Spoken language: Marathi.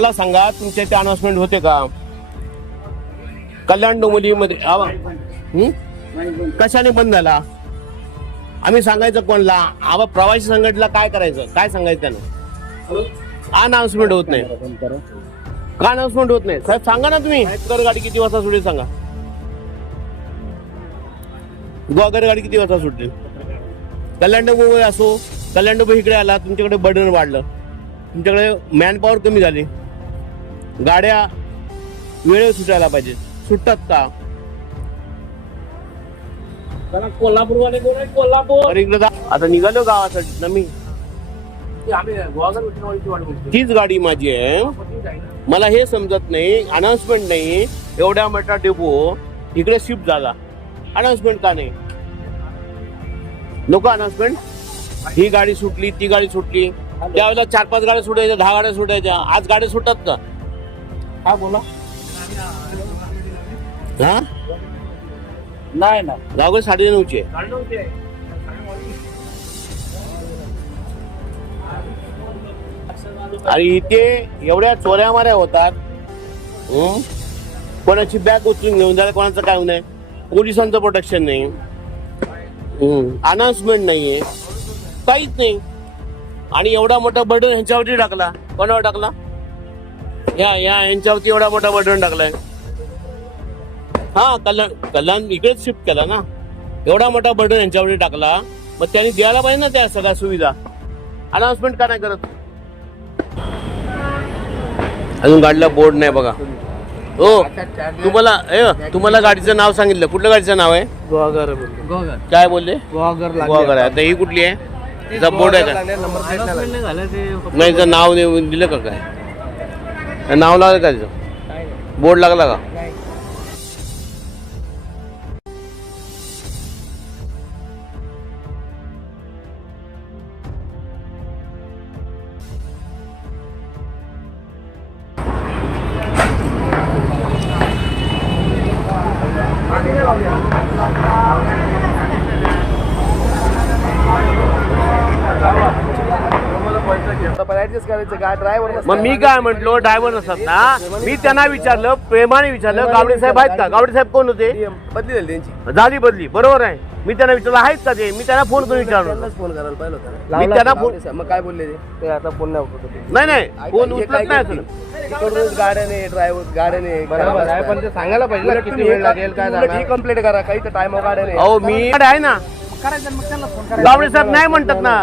मला सांगा तुमच्या इथे अनाउन्समेंट होते का? कल्याण डोंबिवलीमध्ये आवा. कशाने बंद झाला? आम्ही सांगायचं कोणला? आवा प्रवासी संघटनेला काय करायचं? काय सांगायचं त्यानं अनाउन्समेंट होत नाही. का अनाउन्समेंट होत नाही? साहेब सांगा ना तुम्ही. गोगर गाडी किती वाजता सुटेल सांगा. गोगर गाडी किती वाजता सुटेल? कल्याण डोंबिवली असो कल्याण डोंबिवली इकडे आला तुमच्याकडे बर्डन वाढलं. तुमच्याकडे मॅन पॉवर कमी झाली. गाड्या वेळेवर सुटायला पाहिजे. सुटतात का? कोल्हापूरवाले कोल्हापूर. इकडे आता निघालो गावासाठी. ना मी. तीच गाडी माझी आहे. मला हे समजत नाही. अनाउन्समेंट नाही. एवढ्या मोठा डेपो. इकडे शिफ्ट झाला. अनाउन्समेंट का नाही? नको अनाउन्समेंट ही गाडी सुटली ती गाडी सुटली. त्यावेळेला चार पाच गाड्या सुटायच्या दहा गाड्या सुटायच्या. आज गाड्या सुटतात का? हा बोला. हा? नाही ना गावकडे साडे नऊची. आणि इथे एवढ्या चोऱ्या माऱ्या होतात हं? कोणाची बॅग उचलून घेऊन जायला कोणाचं काय नाही. पोलिसांचं प्रोटेक्शन नाही. अनाउन्समेंट नाहीये. काहीच नाही. आणि एवढा मोठा बर्डन ह्यांच्यावरती टाकला. कोणावर टाकला? या या यांच्यावरती एवढा मोठा बर्डन टाकलाय. हा कल्याण कल्याण इकडेच शिफ्ट केला ना. एवढा मोठा बर्डन यांच्यावरती टाकला. मग त्यांनी द्यायला पाहिजे ना त्या सगळ्या सुविधा. अनाउन्समेंट का नाही करत? अजून गाडीला बोर्ड नाही बघा. हो तुम्हाला ए, तुम्हाला गाडीचं नाव सांगितलं. कुठल्या गाडीचं नाव आहे? गोवागर गोवागर काय बोलले? गोवागर आहे. आता. ही कुठली आहे? तिचा बोर्ड आहे का? नाही तिचं नाव दे- दिलं का काय? नाव लागलं का तिचं बोर्ड लागला का? ऍडजस्ट करायचं का ड्रायव्हर मग मी काय म्हंटलो ड्रायव्हर नसतात ना मी त्यांना विचारलं प्रेमाने विचारलं गावडे साहेब आहेत का? गावडे साहेब कोण होते? बदली झाली त्यांची. झाली बदली बरोबर आहे. मी त्यांना विचारलं आहेत का ते? मी त्यांना फोन करून विचारलो. त्यांनाच फोन करायला पाहिलं होतं मी त्यांना फोन मग काय बोलले ते? ते आता फोन नाही उठवत होते. नाही नाही फोन हे उचलत काय नाही? अजून. तिकडूनच गाड्याने ड्रायव्हर गाड्याने बरोबर आहे पण ते सांगायला पाहिजे ना किती वेळ लागेल काय ही जाणार? कंप्लेंट करा काही तर टाइम गाड्याने अहो मी आहे ना. गावडे साहेब नाही म्हणतात ना.